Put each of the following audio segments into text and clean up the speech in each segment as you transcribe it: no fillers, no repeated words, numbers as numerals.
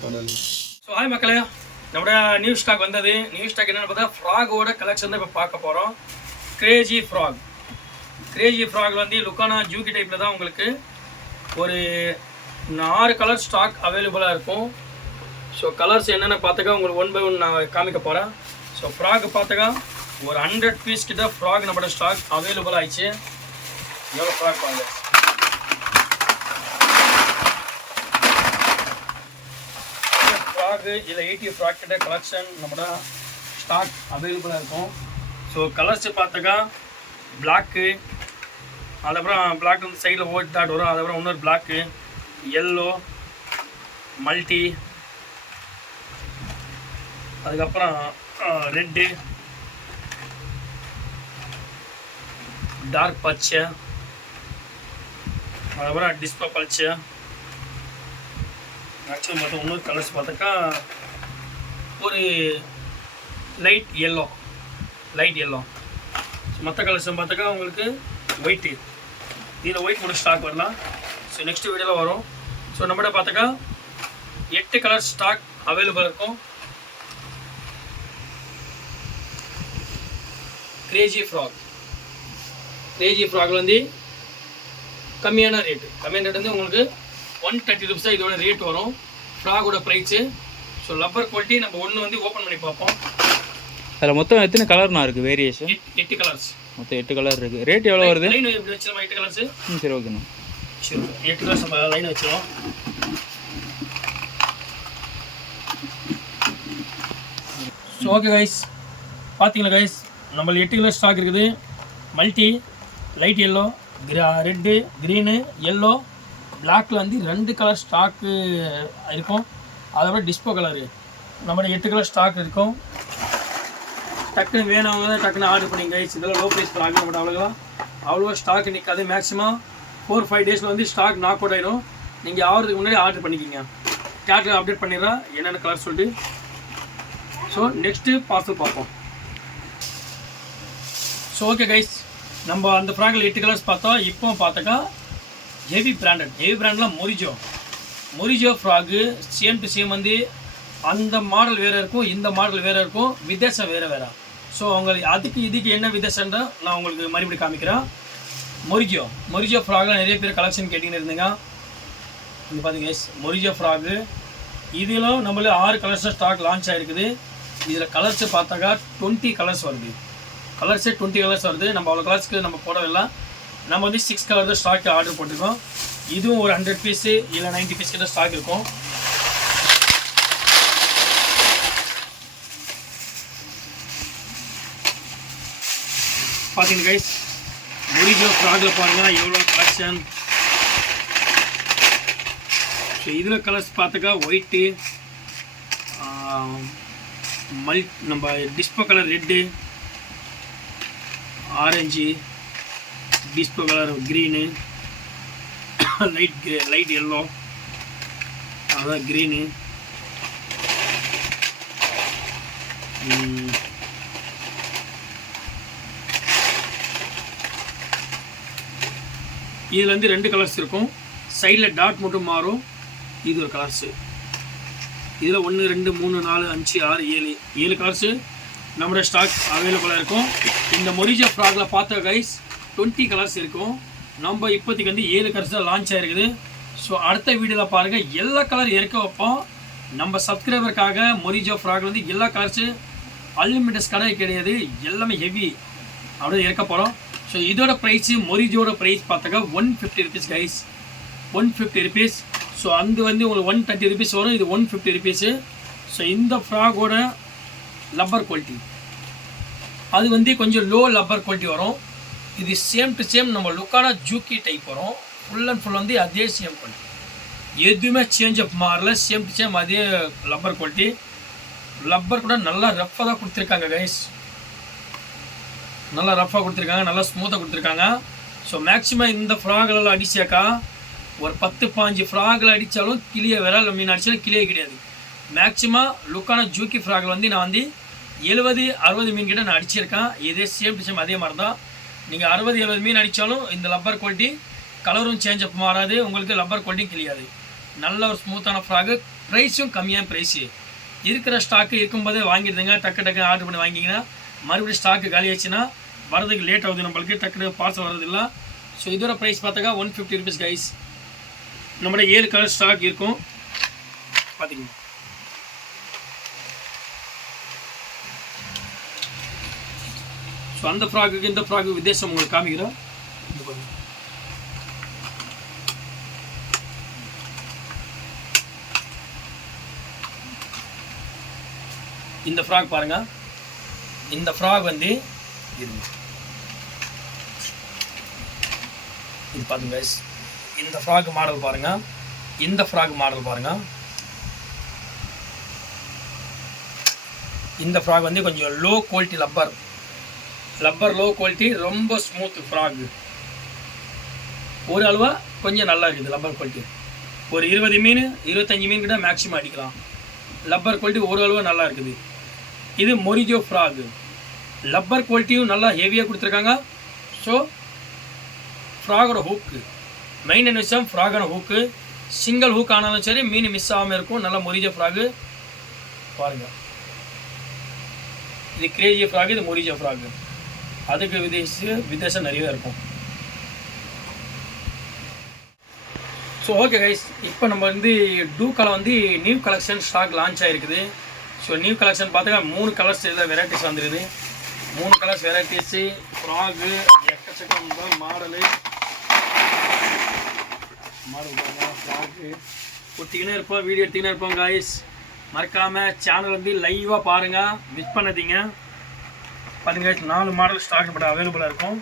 So hi மக்களே, நம்மளோட new stock வந்தது. நியூ ஸ்டாக் என்னென்னு பார்த்தா ஃப்ராகோட கலெக்ஷன் தான் இப்போ பார்க்க போகிறோம். Crazy frock. கிரேஜி ஃப்ராக் வந்து லுக்கானா ஜூக்கி டைப்பில் தான் உங்களுக்கு ஒரு 6 கலர் ஸ்டாக் அவைலபிளாக இருக்கும். ஸோ கலர்ஸ் என்னென்ன பார்த்துக்கா உங்களுக்கு 1 by 1 நான் காமிக்க போகிறேன். ஸோ ஃப்ராக் பார்த்துக்கா ஒரு 100 பீஸ் கிட்ட ஃப்ராக் நம்மளோட ஸ்டாக் அவைலபிள் ஆயிடுச்சு. எவ்வளோ ஃப்ராக் பாருங்க. ஃப்ராக்கு இதில் 80 ஃப்ராக் கிட்ட கலெக்ஷன் நம்மளோட ஸ்டாக் அவைலபிளாக இருக்கும். ஸோ கலர்ஸ் பார்த்தாக்கா பிளாக்கு, அதுக்கப்புறம் பிளாக் வந்து சைடில் ஓட் டாட் வரும், அதுக்கப்புறம் இன்னொரு பிளாக்கு, எல்லோ, மல்டி, அதுக்கப்புறம் ரெட்டு, டார்க் பச்சை, அதுக்கப்புறம் டிஸ்போ பச்சை. ஆக்சுவலி பார்த்தா இன்னொரு கலர்ஸ் பார்த்தாக்கா ஒரு லைட் எல்லோ. மற்ற கலர்ஸ் பார்த்தாக்கா உங்களுக்கு ஒயிட்டு. இதில் ஒயிட் மட்டும் ஸ்டாக் வரலாம். ஸோ நெக்ஸ்ட் வீடியோவில் வரும். ஸோ நம்மகிட்ட பார்த்தாக்கா 8 கலர் ஸ்டாக் அவைலபிள் இருக்கும். கிரேஜி ஃப்ராக் வந்து கம்மியான ரேட்டு வந்து உங்களுக்கு 130 ரூபீஸாக இதோட ரேட் வரும். ஃப்ராகோட ப்ரைஸு. ஸோ லப்பர் குவாலிட்டி நம்ம ஒன்று வந்து ஓப்பன் பண்ணி பார்ப்போம். அதில் மொத்தம் எத்தனை கலர்னா இருக்குது வேரியேஷன்? 8 கலர்ஸ். மொத்தம் 8 கலர் இருக்குது. ரேட் எவ்வளோ வருது? லைன் எப்படி வச்சிருமா 8 கலர்ஸு? சரி ஓகேண்ணா. சரி 8 கலர்ஸ் நம்ம லைன் வச்சிடும். ஸோ ஓகே கைஸ், பார்த்தீங்களா கைஸ், நம்ம 8 கலர் ஸ்டாக் இருக்குது. Multi, light yellow, red, green, yellow, பிளாக்கில் வந்து 2 கலர் ஸ்டாக்கு இருக்கும். அதோட டிஸ்போ கலரு நம்மளோட 8 கலர் ஸ்டாக் இருக்கும். டக்குன்னு வேணவங்க தான் டக்குன்னு ஆர்டர் பண்ணிங்க கைஸ். இதெல்லாம் லோ ப்ரைஸ் ஆகி நம்ம அவ்வளோ ஸ்டாக் நிற்காது. மேக்ஸிமம் 4-5 டேஸில் வந்து ஸ்டாக் நாக் அவுட் ஆகிடும். நீங்கள் ஆகிறதுக்கு முன்னாடி ஆர்டர் பண்ணிக்கிங்க. கேட்ரில் அப்டேட் பண்ணிடுறேன் என்னென்ன கலர் சொல்லிட்டு. ஸோ நெக்ஸ்ட்டு பார்சல் பார்ப்போம். ஸோ ஓகே கைஸ், நம்ம அந்த ஃப்ராகில் 8 கலர்ஸ் பார்த்தோம். இப்போ பார்த்தாக்கா ஹெவி பிராண்டில் மொரிஜோ ஃப்ராகு சேம் டு சேம் வந்து அந்த மாடல் வேறு இருக்கும், இந்த மாடல் வேறு இருக்கும், வித்தியாசம் வேறு. ஸோ உங்களுக்கு இதுக்கு என்ன வித்தியாசம்ன்றா நான் உங்களுக்கு மறுபடியும் காமிக்கிறேன். மொரிஜோ ஃப்ராகில் நிறைய பேர் கலெக்ஷன் கேட்டிங்கன்னு இருந்தீங்க. இங்கே பார்த்தீங்க கைஸ், மொரிஜோ ஃப்ராகு இதில் நம்மளே 6 கலர்ஸாக ஸ்டாக் லான்ச் ஆகிருக்குது. இதில் கலர்ஸு பார்த்தாக்கா 20 கலர்ஸ் வருது. 20 கலர்ஸ் வருது. நம்ம அவ்வளோ கலர்ஸ்க்கு நம்ம போடவில்லை. நம்ம வந்து 6 கலர் தான் ஸ்டாக் ஆர்டர் போட்டிருக்கோம். இதுவும் ஒரு 100 பீஸு இல்லை 90 பீஸ் கிட்ட ஸ்டாக் இருக்கும். பார்த்தீங்க கைஸ், மொரிஜோ ஃப்ராகில் பாருங்கள் எவ்வளோ கலெக்ஷன். ஸோ இதில் கலர்ஸ் பார்த்தாக்கா ஒயிட்டு, நம்ம டிஸ்போ கலர் ரெட்டு, ஆரஞ்சு, டிஸ்போ கலர் க்ரீனு, லைட் எல்லோ, அதான் க்ரீனு, இதில் வந்து 2 கலர்ஸ் இருக்கும். சைடில் டாட் மட்டும் மாறும். இது ஒரு கலர்ஸு. இதில் 1 2 3 4 5 6 7 கலர்ஸு நம்மளோட ஸ்டாக் அவைலபிளாக இருக்கும். இந்த மொரிஜோ ஃப்ராகில் பார்த்த கைஸ் 20 கலர்ஸ் இருக்கும். நம்ம இப்போதைக்கு வந்து 7 கலர்ஸ் தான் லான்ச் ஆகிருக்குது. ஸோ அடுத்த வீடியோவில் பாருங்கள் எல்லா கலர் இறக்க வைப்போம். நம்ம சப்ஸ்கிரைபருக்காக மொரிஜோ ஃப்ராகில் வந்து எல்லா கலர்ஸு அன்லிமிட்டட் கடை கிடையாது, எல்லாமே ஹெவி அப்படியே இறக்க போகிறோம். ஸோ இதோட ப்ரைஸு மொரிஜோட ப்ரைஸ் பார்த்தாக்கா 150 ரூபீஸ் கைஸ், 150 ரூபீஸ். ஸோ அது வந்து உங்களுக்கு 130 ரூபீஸ் வரும். இது 150 ரூபீஸு. ஸோ இந்த ஃப்ராகோட லப்பர் குவாலிட்டி அது வந்து கொஞ்சம் லோ லப்பர் குவாலிட்டி வரும். இது சேம் டு சேம் நம்ம லுக்கானா ஜூக்கி டைப் வரும். ஃபுல் அண்ட் ஃபுல் வந்து அதே சேம் குவாலிட்டி, எதுவுமே சேஞ்ச் அப் மாறல. சேம் டு சேம் அதே லப்பர் குவாலிட்டி. லப்பர் கூட நல்லா ரஃப்பாக தான் கொடுத்துருக்காங்க கைஸ், நல்லா ரஃப்பாக கொடுத்துருக்காங்க, நல்லா ஸ்மூத்தாக கொடுத்துருக்காங்க. ஸோ மேக்ஸிமம் இந்த ஃப்ராக்லாம் அடிச்சாக்கா ஒரு 10-15 ஃப்ராகில் அடித்தாலும் கிளியே விரல் மீன் அடித்தாலும் கிளியே கிடையாது. மேக்ஸிமம் லுக்கான ஜூக்கி ஃப்ராகில் வந்து நான் வந்து 70-60 மீன் கிட்ட நான் அடிச்சிருக்கேன். இதே சேம் டு சேம் அதே மாதிரி தான். நீங்கள் 60-70 மீன் அடித்தாலும் இந்த லப்பர் குவாலிட்டி கலரும் சேஞ்ச் அப் மாறாது, உங்களுக்கு லப்பர் குவாலிட்டி கிளியாது. நல்ல ஒரு ஸ்மூத்தான ஃப்ராகு, ப்ரைஸும் கம்மியான ப்ரைஸு. இருக்கிற ஸ்டாக்கு இருக்கும்போதே வாங்கிடுதுங்க. டக்கு ஆர்டர் பண்ணி வாங்கிங்கன்னா மறுபடியும் ஸ்டாக்கு காலி ஆச்சுன்னா வரதுக்கு லேட் ஆகுது, நம்மளுக்கு டக்குனு பார்சல் வரதில்லை. ஸோ இதோட ப்ரைஸ் பார்த்தாக்கா 150 rupees கைஸ். நம்மளோட 7 கலர் ஸ்டாக் இருக்கும் பார்த்தீங்கன்னா. ஸோ அந்த ஃப்ராக்குக்கு இந்த ஃப்ராக்கு வித்தியாசம் உங்களுக்கு காமிக்கிறோம். இந்த ஃப்ராக் பாருங்கள். இந்த ஃப்ராக் வந்து இது பாருங்க கைஸ். இந்த ஃப்ராக் மாடல் பாருங்கள். இந்த ஃப்ராக் மாடல் பாருங்கள். இந்த ஃப்ராக் வந்து கொஞ்சம் low quality rubber low quality, ரொம்ப ஸ்மூத் ஃப்ராக். ஒரு அளவா கொஞ்சம் நல்லா இருக்குது லப்பர் குவாலிட்டி. ஒரு 20 மீன் 25 மீன் கிட்ட மேக்ஸிமம் அடிக்கலாம். லப்பர் குவாலிட்டி ஒரு அளவா நல்லா இருக்குது. இது மொரிஜோ ஃப்ராக். லப்பர் குவாலிட்டியும் நல்லா ஹெவியாக கொடுத்துருக்காங்க. ஸோ ஃப்ராகோட ஹூக்கு மெயின் என்ன விஷயம், ஃப்ராகான ஹூக்கு சிங்கிள் ஹூக் ஆனாலும் சரி மீன் மிஸ் ஆகாமல் இருக்கும். நல்லா மொரிஜோ ஃப்ராகு பாருங்கள். இது கிரேஜி ஃப்ராக், இது மொரிஜோ ஃப்ராகு. அதுக்கு வித்தியாசம் நிறையவே இருக்கும். ஸோ ஓகே கைஸ், இப்போ நம்ம வந்து டூக்கால வந்து நியூ கலெக்ஷன் ஸ்டாக் லான்ச் ஆகிருக்குது. ஸோ நியூ கலெக்ஷன் பார்த்துக்க 3 கலர்ஸ் இதில் வெரைட்டிஸ் வந்துருக்குது. 3 கலர்ஸ் வெரைட்டிஸு ஃப்ராகு எக்கச்சக்கம் மாடல் ஃப்ராகு கொடுத்திக்கினே இருப்போம், வீடியோ எடுத்துக்கினே இருப்போம் காய்ஸ். மறக்காமல் சேனல் வந்து லைவாக பாருங்கள், மிஸ் பண்ணாதீங்க. பாருங்க 4 மாடல் ஸ்டாக் இப்போ அவைலபிளாக இருக்கும்.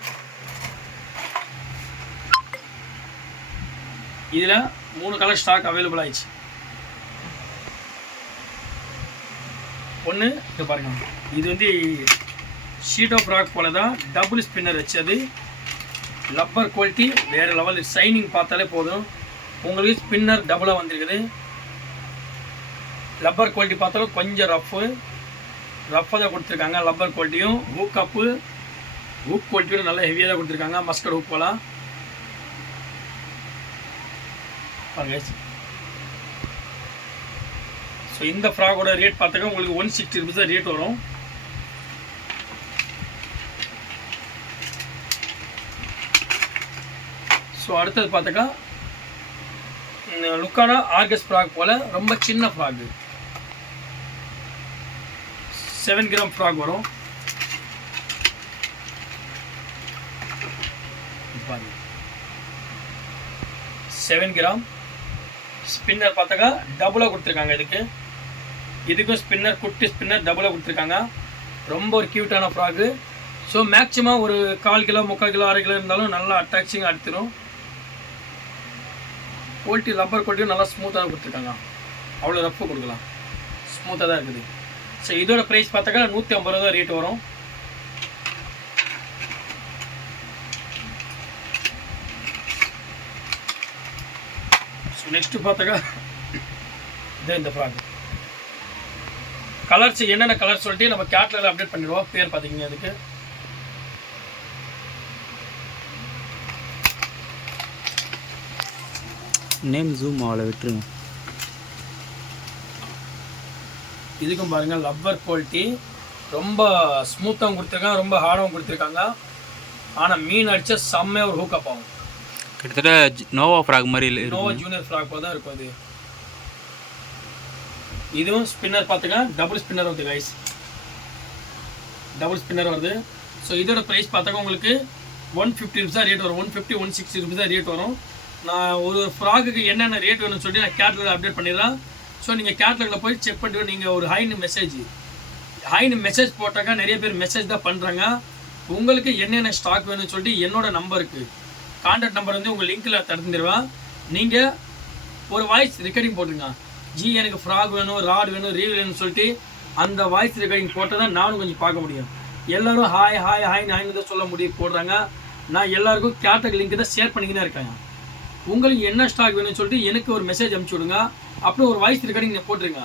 இதில் 3 கலர் ஸ்டாக் அவைலபிள் ஆயிடுச்சு. ஒன்று இது பாருங்கள், இது வந்து ஷீட்டோ ஃப்ராக் போல தான், டபுள் ஸ்பின்னர் வச்சது. லப்பர் குவாலிட்டி வேறு லெவல், ஷைனிங் பார்த்தாலே போதும். உங்களுக்கு ஸ்பின்னர் டபுளாக வந்திருக்குது. லப்பர் குவாலிட்டி பார்த்தாலும் கொஞ்சம் ரஃப்பாக தான் கொடுத்துருக்காங்க. லப்பர் குவாலிட்டியும் ஹூக் குவாலிட்டியும் நல்லா ஹெவியாக தான் கொடுத்துருக்காங்க. மஸ்கட் ஹூக் போல பாருங்க. ஸோ இந்த ஃப்ராகோட ரேட் பார்த்தாக்க உங்களுக்கு 160 rupees தான் ரேட் வரும். ஸோ அடுத்தது பார்த்தாக்கா லுக்கானா ஆர்கஸ் ஃப்ராக் போல் ரொம்ப சின்ன ஃப்ராகு 7 கிராம் ஃப்ராக் வரும். 7 கிராம் ஸ்பின்னர் பார்த்தாக்கா டபுளாக கொடுத்துருக்காங்க. இதுக்கும் ஸ்பின்னர், குட்டி ஸ்பின்னர் டபுளாக கொடுத்துருக்காங்க. ரொம்ப ஒரு க்யூட்டான ஃப்ராகு. ஸோ மேக்ஸிமம் ஒரு 1/4 கிலோ 3/4 கிலோ 1/2 கிலோ இருந்தாலும் நல்லா அட்டாச்சிங்காக எடுத்துடும். குவாலிட்டி லப்பர் குவாலிட்டியும் நல்லா ஸ்மூத்தாக கொடுத்துருக்காங்க. அவ்வளோ ரஃப்பாக கொடுக்கலாம், ஸ்மூத்தாக தான் இருக்குது. ஸோ இதோட ப்ரைஸ் பார்த்தாக்கா 150 ரூபா ரேட் வரும். ஸோ நெக்ஸ்ட்டு பார்த்தாக்கா இதே இந்த ஃப்ராக் கலர்ஸ் என்னென்ன கலர் சொல்லிட்டு நம்ம கேட்லாகில் அப்டேட் பண்ணிடுவோம். பேர் பார்த்திங்க அதுக்கு நேம் ஜூம் ஆகலை, விட்டுருங்க. இதுக்கும் பாருங்கள் லப்பர் குவாலிட்டி ரொம்ப ஸ்மூத்தாகவும் கொடுத்துருக்காங்க, ரொம்ப ஹார்டாகவும் கொடுத்துருக்காங்க. ஆனால் மீன் அடித்தா செம்மையாக ஒரு ஹூக்கப் ஆகும். கிட்டத்தட்ட நோவா ஃப்ராக் மாதிரி, நோவா ஜூனியர் ஃப்ராக் போல் தான் இருக்கும் இது. இதுவும் ஸ்பின்னர் பார்த்துக்க டபுள் ஸ்பின்னர் வருது கைஸ், டபுள் ஸ்பின்னர் வருது. ஸோ இதோட ப்ரைஸ் பார்த்தாக்க உங்களுக்கு 150 rupees தான் ரேட் வரும். 150 160 rupees தான் ரேட் வரும். நான் ஒரு ஃப்ராக்குக்கு என்னென்ன ரேட் வேணும்னு சொல்லி நான் கேட்லாகில் அப்டேட் பண்ணிடுறேன். ஸோ நீங்கள் கேட்லாகில் போய் செக் பண்ணிட்டு நீங்கள் ஒரு ஹைன்னு மெசேஜ் போட்டாக்கா நிறைய பேர் மெசேஜ் தான் பண்ணுறாங்க. உங்களுக்கு என்னென்ன ஸ்டாக் வேணும்னு சொல்லிட்டு என்னோட நம்பருக்கு கான்டாக்ட் நம்பர் வந்து உங்கள் லிங்க்கில் தந்துடுவேன். நீங்கள் ஒரு வாய்ஸ் ரெக்கார்டிங் போட்டுருங்க. எனக்கு ஃப்ராக் வேணும், ராட் வேணும், ரீல் வேணும்னு சொல்லிட்டு அந்த வாய்ஸ் ரெக்கார்டிங் போட்டால் தான் நானும் கொஞ்சம் பார்க்க முடியும். எல்லோரும் ஹாய்னு தான் சொல்ல போடுறாங்க. நான் எல்லாருக்கும் கேட்லாக் லிங்க் தான் ஷேர் பண்ணிக்கினே இருக்கேன். உங்களுக்கு என்ன ஸ்டாக் வேணும்னு சொல்லிட்டு எனக்கு ஒரு மெசேஜ் அனுப்பிச்சி விடுங்க. அப்புறம் ஒரு வாய்ஸ் ரெக்கார்டிங் நீங்கள் போட்டுருங்க.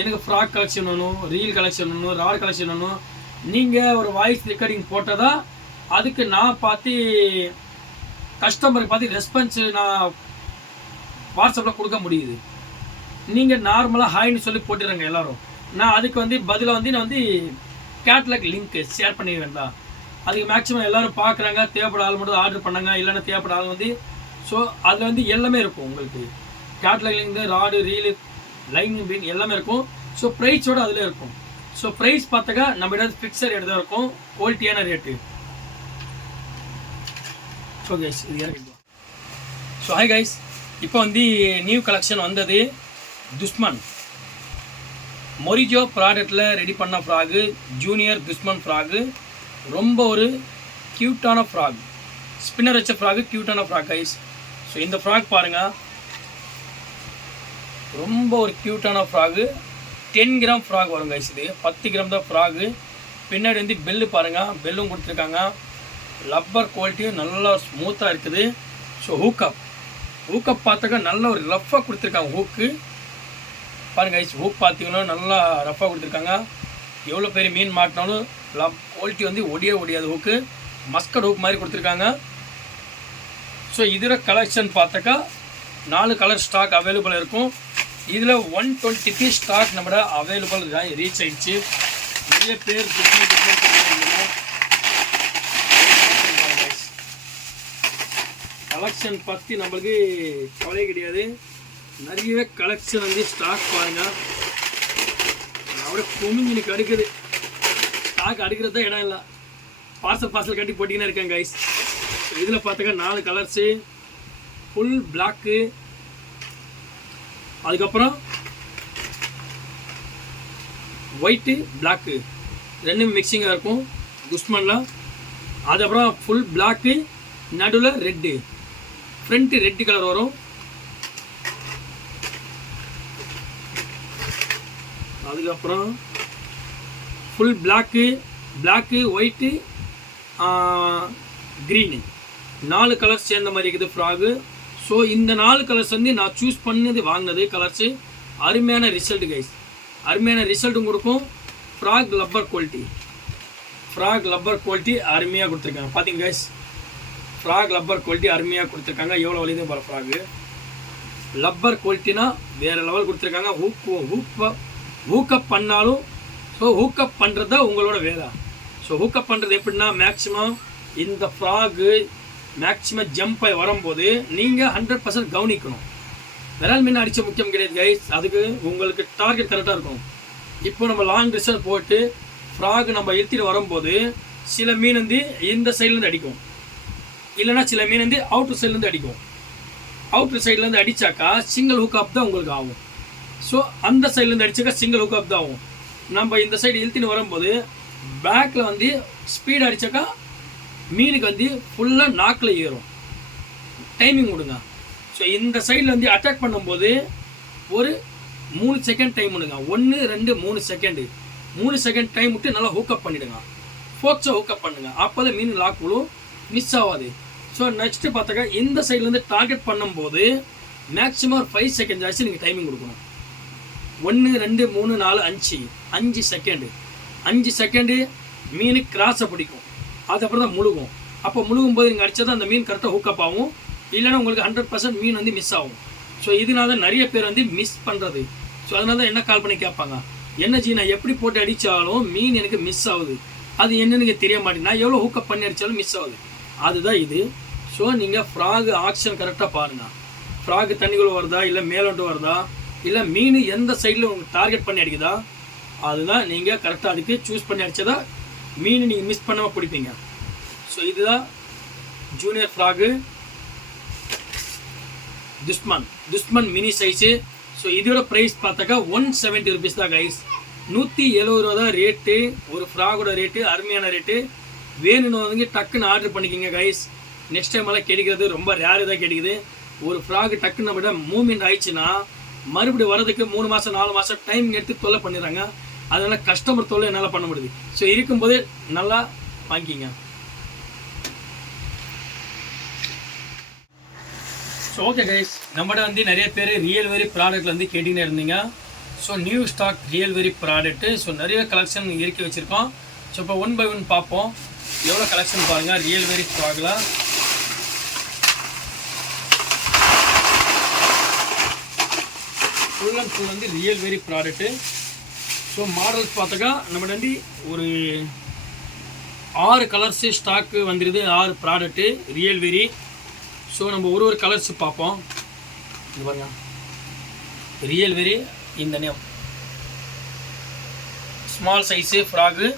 எனக்கு ஃப்ராக் கலெக்ஷன் வேணும், ரீல் கலெக்ஷன் வேணும், ராட் கலெக்ஷன் வேணும். நீங்கள் ஒரு வாய்ஸ் ரெக்கார்டிங் போட்டால் தான் அதுக்கு நான் பார்த்து கஸ்டமருக்கு பார்த்து ரெஸ்பான்ஸ் நான் வாட்ஸ்அப்பில் கொடுக்க முடியுது. நீங்கள் நார்மலாக ஹாய்னு சொல்லி போட்டுடுறேங்க எல்லோரும். நான் அதுக்கு வந்து பதிலாக வந்து நான் வந்து கேட்லாக் லிங்க்கு ஷேர் பண்ணிடுவேன் தான். அதுக்கு மேக்ஸிமம் எல்லோரும் பார்க்குறாங்க, தேவைப்பட ஆள் மட்டும் ஆர்டர் பண்ணாங்க, இல்லைன்னா தேவைப்பட ஆள் வந்து ஸோ அதில் வந்து எல்லாமே இருக்கும் உங்களுக்கு. Catalogue link, rod, reel, line pin எல்லாமே இருக்கும். ஸோ ப்ரைஸோடு அதில் இருக்கும். ஸோ ப்ரைஸ் பார்த்தாக்கா நம்ம ஏதாவது ஃபிக்ஸட் ரேட் தான் இருக்கும், குவாலிட்டியான ரேட்டு. ஸோ கைஸ் இது இறக்கிடுவோம். ஸோ ஹாய் கைஸ், இப்போ வந்து நியூ கலெக்ஷன் வந்தது. துஷ்மன் மொரிஜோ ப்ராடக்டில் ரெடி பண்ண ஃப்ராகு, ஜூனியர் துஷ்மன் ஃப்ராகு. ரொம்ப ஒரு க்யூட்டான ஃப்ராக், ஸ்பின்னர் வச்ச ஃப்ராகு, க்யூட்டான ஃப்ராக் கைஸ். ஸோ இந்த ஃப்ராக் பாருங்கள், ரொம்ப ஒரு க்யூட்டான ஃப்ராகு. 10 கிராம் ஃப்ராக் வரும் கைஸ். இது 10 கிராம் தான் ஃப்ராகு. பின்னாடி வந்து பெல்லு பாருங்கள், பெல்லும் கொடுத்துருக்காங்க. லப்பர் குவாலிட்டியும் நல்லா ஸ்மூத்தாக இருக்குது. ஸோ ஹூக்கப் பார்த்தாக்கா நல்ல ஒரு ரஃப்பாக கொடுத்துருக்காங்க. ஹூக்கு பாருங்கள் கைஸ், ஹூக் பார்த்தீங்கன்னா நல்லா ரஃப்பாக கொடுத்துருக்காங்க. எவ்வளோ பெரிய மீன் மாட்டினாலும் குவாலிட்டி வந்து ஒடியாது. ஹூக்கு மஸ்கட் ஹூக் மாதிரி கொடுத்துருக்காங்க. ஸோ இதில் கலெக்ஷன் பார்த்தாக்கா 4 கலர் ஸ்டாக் அவைலபிள் இருக்கும். இதில் 120 பீஸ் ஸ்டாக் நம்மளோட அவைலபிள் ரீச் ஆகிடுச்சு. நிறைய பேர் கலெக்ஷன் பற்றி நம்மளுக்கு கவலை கிடையாது. நிறைய கலெக்ஷன் வந்து ஸ்டாக் பாருங்கள், அப்படியே குமிஞ்சு அடுக்குது. ஸ்டாக் அடுக்கிறது தான் இடம் இல்லை, பார்சல் கட்டி போட்டிங்கன்னா இருக்கேன் கைஸ். இதில் பார்த்தாக்கா 4 கலர்ஸு, ஃபுல் பிளாக்கு, அதுக்கப்புறம் ஒயிட்டு பிளாக்கு ரெண்டுமே மிக்சிங்காக இருக்கும் துஷ்மனில். அதுக்கப்புறம் ஃபுல் பிளாக்கு, நடுவில் ரெட்டு, ஃப்ரண்ட்டு ரெட்டு கலர் வரும். அதுக்கப்புறம் full block, white, green 4 colours சேர்ந்த மாதிரி இருக்குது ஃப்ராகு. ஸோ இந்த 4 கலர்ஸ் வந்து நான் சூஸ் பண்ணது வாங்கினது கலர்ஸு. அருமையான ரிசல்ட்டு கைஸ், அருமையான ரிசல்ட்டும் கொடுக்கும். ஃப்ராக் லப்பர் குவாலிட்டி அருமையாக கொடுத்துருக்காங்க. பார்த்தீங்க கைஸ், ஃப்ராக் லப்பர் குவாலிட்டி அருமையாக கொடுத்துருக்காங்க. எவ்வளோ வலியுது போகிற ஃப்ராகு லப்பர் குவாலிட்டினா வேறு லெவல் கொடுத்துருக்காங்க. ஹூக்கப் பண்ணாலும் ஸோ ஹூக்கப் பண்ணுறது தான் உங்களோட வேலை. ஸோ ஹூக்கப் பண்ணுறது எப்படின்னா, மேக்ஸிமம் இந்த ஃப்ராகு மேக்ஸிமம் ஜம்ப் ஆகி வரும்போது நீங்கள் 100% கவனிக்கணும். விரல் மீன் அடித்த முக்கியம் கிடையாது கைஸ், அதுக்கு உங்களுக்கு டார்கெட் கரெக்டாக இருக்கும். இப்போ நம்ம லாங் டிஸ்டன்ஸ் போட்டு ஃப்ராகு நம்ம இழுத்திட்டு வரும்போது சில மீன் வந்து இந்த சைட்லேருந்து அடிக்கும், இல்லைனா சில மீன் வந்து அவுட்ரு சைட்லேருந்து அடிக்கும். அவுட்ரு சைட்லேருந்து அடித்தாக்கா சிங்கிள் ஹூக்கப் தான் உங்களுக்கு ஆகும். ஸோ அந்த சைட்லேருந்து அடித்தாக்கா சிங்கிள் ஹூக்கப் தான் ஆகும். நம்ம இந்த சைடு இழுத்தின்னு வரும்போது பேக்கில் வந்து ஸ்பீட் அடித்தாக்கா மீனுக்கு வந்து ஃபுல்லாக நாக்கில் ஏறும். டைமிங் விடுங்க. ஸோ இந்த சைடில் வந்து அட்டாக் பண்ணும்போது ஒரு 3 செகண்ட் டைம் விடுங்க. 1 2 3 செகண்டு 3 செகண்ட் டைம் விட்டு நல்லா ஹூக்கப் பண்ணிவிடுங்க. ஃபோக்ஸை ஹூக்கப் பண்ணுங்கள், அப்போ தான் மீன் லாக் விடும், மிஸ் ஆகாது. ஸோ நெக்ஸ்ட்டு பார்த்தாக்கா இந்த சைட்லேருந்து டார்கெட் பண்ணும்போது மேக்ஸிமம் ஒரு 5 செகண்ட் ஆச்சு நீங்கள் டைமிங் கொடுக்கணும். 1 2 3 4 5 செகண்டு 5 செகண்டு மீன் கிராஸை பிடிக்கும். அதுக்கப்புறம் தான் முழுகும். அப்போ முழுகும் போது நீங்கள் அடித்தா தான் அந்த மீன் கரெக்டாக ஹூக்கப் ஆகும், இல்லைன்னா உங்களுக்கு 100% மீன் வந்து மிஸ் ஆகும். ஸோ இதனால தான் நிறைய பேர் வந்து மிஸ் பண்ணுறது. ஸோ அதனால தான் என்ன கால் பண்ணி கேட்பாங்க, என்ன ஜி நான் எப்படி போட்டு அடித்தாலும் மீன் எனக்கு மிஸ் ஆகுது, அது என்னன்னு எனக்கு தெரிய மாட்டேங்குது, நான் எவ்வளோ ஹூக்கப் பண்ணி அடித்தாலும் மிஸ் ஆகுது. அதுதான் இது. ஸோ நீங்கள் ஃப்ராகு ஆக்ஷன் கரெக்டாக பாருங்கள். ஃப்ராகு தண்ணிக்குள்ளே வருதா, இல்லை மேலோட்டு வருதா, இல்லை மீன் எந்த சைடில் உங்களுக்கு டார்கெட் பண்ணி அடிக்குதா, அதுதான் நீங்கள் கரெக்டாக அதுக்கு சூஸ் பண்ணி அடித்ததா மீன் நீங்கள் மிஸ் பண்ணாமல் பிடிப்பீங்க. ஸோ இதுதான் junior frog Dushman mini size. So இதோட ப்ரைஸ் பார்த்தாக்கா 170 ருபீஸ் தான் கைஸ். 170 ரூபா தான் ரேட்டு, ஒரு ஃப்ராகோட ரேட்டு. அருமையான ரேட்டு. வேணும்னு வந்து டக்குன்னு ஆர்டர் பண்ணிக்கிங்க கைஸ். நெக்ஸ்ட் டைம் எல்லாம் கிடைக்கிறது ரொம்ப ரேரு தான் கிடைக்குது. ஒரு ஃப்ராக் டக்குன்னு நம்மகிட்ட மூவ்மெண்ட் ஆயிடுச்சுன்னா மறுபடியும் வரதுக்கு 3 மாதம் 4 மாதம் டைம் எடுத்து தொல்லை பண்ணிடுறாங்க. அதனால் கஸ்டமர் தொல்லை என்னால் பண்ண முடியுது. ஸோ இருக்கும்போது நல்லா வாங்கிக்கிங்க. ஸோ ஓகே கைஸ், நம்மகிட்ட வந்து நிறைய பேர் ரியல் வெரி ப்ராடக்ட்டில் வந்து கேட்டிங்கன்னு இருந்தீங்க. So new stock real very product. So நிறைய கலெக்ஷன் இறக்கி வச்சுருக்கோம். ஸோ இப்போ 1 by 1 பார்ப்போம். எவ்வளோ கலெக்ஷன் பாருங்கள் ரியல் வெரி ஸ்டாகில். ஃபுல் அண்ட் ஃபுல் வந்து real very product. So models பார்த்தாக்கா நம்மகிட்ட வந்து ஒரு 6 கலர்ஸு ஸ்டாக்கு வந்துடுது, 6 ப்ராடக்ட்டு ரியல் வெரி. ஸோ நம்ம ஒரு கலர்ஸ் பார்ப்போம். இது பாருங்க, ரியல் வெரி இந்த name, small size frock,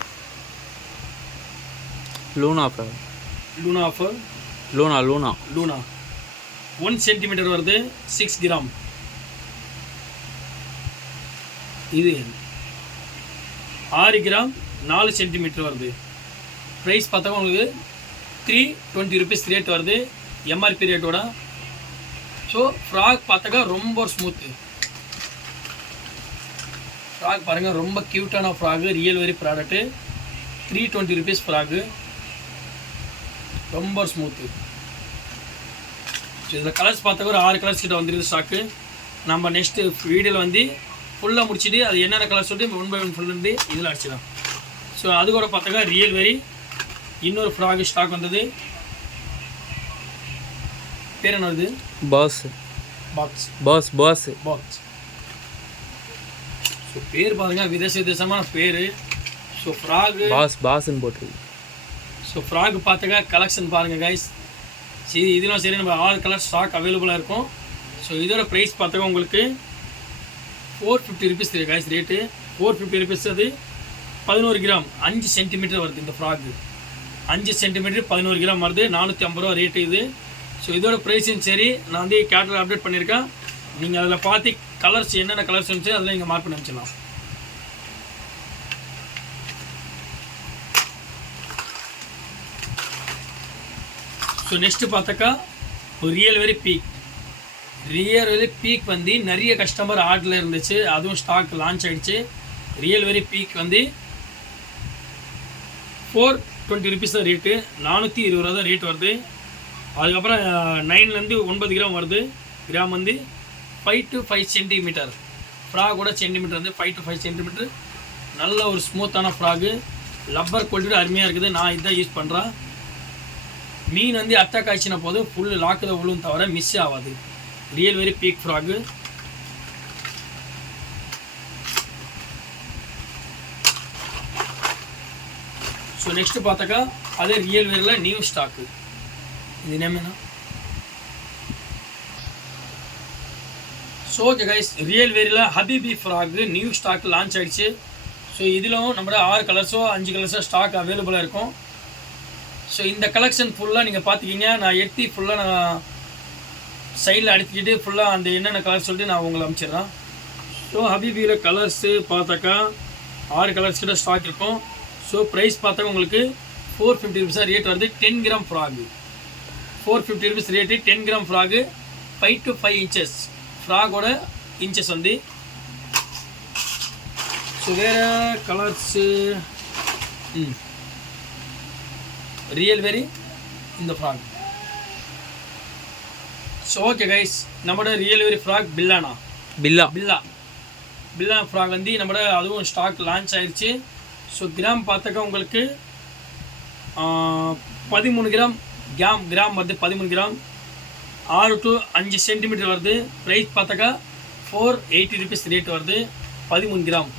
Luna frock, Luna offer, Luna 1 centimetre வருது, 6 கிராம். இது 6 கிராம் 4 சென்டிமீட்டர் வருது. ப்ரைஸ் பார்த்தா உங்களுக்கு 320 ருபீஸ் ரேட் வருது, எம்ஆர்பி ரேட்டோட. ஸோ ஃப்ராக் பார்த்தாக்கா ரொம்ப ஸ்மூத்து ஃப்ராக் பாருங்கள், ரொம்ப க்யூட்டான frock, real very product. 320 rupees frock, ரொம்ப ஸ்மூத்து. ஸோ இதில் கலர்ஸ் பார்த்தாக்க ஒரு 6 கலர்ஸ் கிட்ட வந்துருக்குது ஸ்டாக்கு. நம்ம நெக்ஸ்ட்டு வீடியோவில் வந்து ஃபுல்லாக முடிச்சுட்டு அது என்னென்ன கலர் சொல்லிட்டு 1 by 1 ஃபுல் வந்து இதில் அடிச்சிடலாம். ஸோ அது கூட பார்த்தாக்கா ரியல் வெரி இன்னொரு ஃப்ராகு ஸ்டாக் வந்தது. பேர் என்ன வருது? பாக்ஸ். ஸோ பேர் பாருங்கள், விதேசமான பேர். ஸோ ஃப்ராகு பாஸ்ன்னு போட்டுருக்கு. ஸோ ஃப்ராக் பார்த்தாக்கா கலெக்ஷன் பாருங்கள் கைஸ். சரி, இதெல்லாம் சரி, நம்ம 6 கலர் ஸ்டாக் அவைலபிளாக இருக்கும். ஸோ இதோட ப்ரைஸ் பார்த்தாக்கா உங்களுக்கு 450 ருபீஸ் கைஸ் ரேட்டு. 450 ருபீஸ். அது 11 கிராம் 5 சென்டிமீட்டர் வருது. இந்த ஃப்ராக்கு 5 சென்டிமீட்டர் 11 கிராம் வருது, 450 ரூபா ரேட்டு இது. ஸோ இதோட ப்ரைஸும் சரி, நான் வந்து கேட்டலாக் அப்டேட் பண்ணியிருக்கேன். நீங்கள் அதில் பார்த்து கலர்ஸ் என்னென்ன கலர்ஸ் இருந்துச்சு அதில் நீங்கள் மார்க் பண்ணி வச்சிடலாம். ஸோ நெக்ஸ்ட்டு பார்த்தாக்கா ஒரு ரியல் வெரி பீக் வந்து நிறைய கஸ்டமர் ஆர்டரில் இருந்துச்சு, அதுவும் ஸ்டாக் லான்ச் ஆகிடுச்சு. ரியல் வெரி பீக் வந்து 420 ருபீஸ் தான் ரேட்டு, 420 ரூபா தான் ரேட் வருது. அதுக்கப்புறம் 9லேருந்து 9 கிராம் வருது. கிராம் வந்து 5 to 5 சென்டிமீட்டர். ஃப்ராகோட சென்டிமீட்டர் வந்து 5 to 5 சென்டிமீட்டர். நல்ல ஒரு ஸ்மூத்தான ஃப்ராகு, லப்பர் குவாலிட்டி அருமையாக இருக்குது. நான் இதுதான் யூஸ் பண்ணுறேன். மீன் வந்து அட்டாக் ஆயிடுச்சுன்னா போதும் ஃபுல் லாக்கு தான் விழுவும் தவிர மிஸ் ஆகாது. Real very peak frog. So next பார்த்தாக்கா அதே ரியல் வெரியில் நியூ ஸ்டாக்கு. இது நேம் என்ன? ஸோ ஓகே கைஸ், ரியல் வெரியில் ஹபிபி ஃப்ராகு நியூ ஸ்டாக் லான்ச் ஆகிடுச்சு. ஸோ இதிலும் நம்மளோட 6 கலர்ஸோ 5 கலர்ஸோ ஸ்டாக் அவைலபிளாக இருக்கும். ஸோ இந்த கலெக்ஷன் ஃபுல்லாக நீங்கள் பார்த்துக்கிங்க. நான் எடுத்து ஃபுல்லாக நான் சைடில் அடிச்சுக்கிட்டு ஃபுல்லாக அந்த என்னென்ன கலர் சொல்லிட்டு நான் உங்களை அனுப்பிச்சிடுறேன். ஸோ ஹபிபியில் கலர்ஸு பார்த்தாக்கா 6 கலர்ஸ் கிட்ட ஸ்டாக் இருக்கும். ஸோ ப்ரைஸ் பார்த்தாக்கா உங்களுக்கு 450 ருபீஸ் ரேட் வருது. 10 gram frog 450 rupees rate. 10 gram frog 5 to 5 inches ஃப்ராகோட இன்ச்சஸ் வந்து. ஸோ வேறு கலர்ஸு ரியல் வெரி இந்த ஃப்ராக். ஸோ ஓகே கைஸ், நம்மளோட real very frog Billa frog வந்து நம்மளோட அதுவும் ஸ்டாக் லான்ச் ஆயிடுச்சு. ஸோ கிராம் பார்த்தாக்கா உங்களுக்கு 13 கிராம் வருது. 13 கிராம் 6 to 5 சென்டிமீட்டர் வருது. ப்ரைஸ் பார்த்தாக்கா 480 ருபீஸ் ரேட் வருது. 13 கிராம்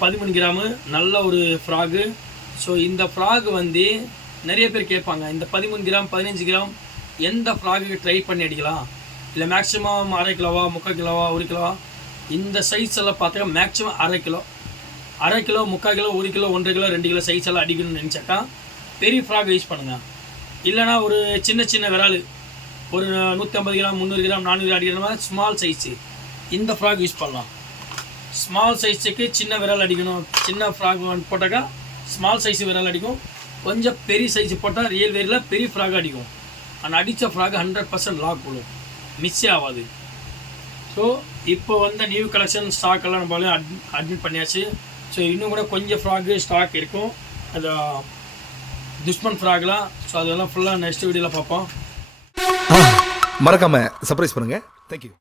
13 கிராமு நல்ல ஒரு ஃப்ராகு. ஸோ இந்த ஃப்ராகு வந்து நிறைய பேர் கேட்பாங்க, இந்த 13 கிராம் 15 கிராம் எந்த ஃப்ராகுக்கு ட்ரை பண்ணி அடிக்கலாம், இல்லை மேக்ஸிமம் 1/2 கிலோவா 3/4 கிலோவா 1 கிலோவா? இந்த சைஸ் எல்லாம் பார்த்தா maximum 1/2 kilo 3/4 kilo 1 kilo 1.5 kilo 2 kilo size எல்லாம் அடிக்கணும்னு நினச்சாக்கா பெரிய ஃப்ராக் யூஸ் பண்ணுங்கள். இல்லைனா ஒரு சின்ன விரால் ஒரு 150 கிராம் 300 கிராம் 400 கிராம் அடிக்கிற மாதிரி ஸ்மால் சைஸு இந்த ஃப்ராக் யூஸ் பண்ணலாம். ஸ்மால் சைஸுக்கு சின்ன விரல் அடிக்கணும், சின்ன ஃப்ராக் போட்டாக்கா ஸ்மால் சைஸு விரல் அடிக்கும். கொஞ்சம் பெரிய சைஸு போட்டால் ரியல் வேரில் பெரிய ஃப்ராக் அடிக்கும். ஆனால் அடித்த ஃப்ராக் 100% லாக் போடும், மிஸ்ஸே ஆகாது. ஸோ இப்போ வந்த நியூ கலெக்ஷன் ஸ்டாக்கெல்லாம் நம்மளால அட்மிட் பண்ணியாச்சு. ஸோ இன்னும் கூட கொஞ்சம் ஃப்ராக்கு ஸ்டாக் இருக்கும், அது துஷ்மன் ஃப்ராக்லாம். ஸோ அதெல்லாம் ஃபுல்லாக நெக்ஸ்ட் வீடியோவில் பார்ப்போம். மறக்காமல் சர்ப்ரைஸ் பண்ணுங்கள். தேங்க்யூ.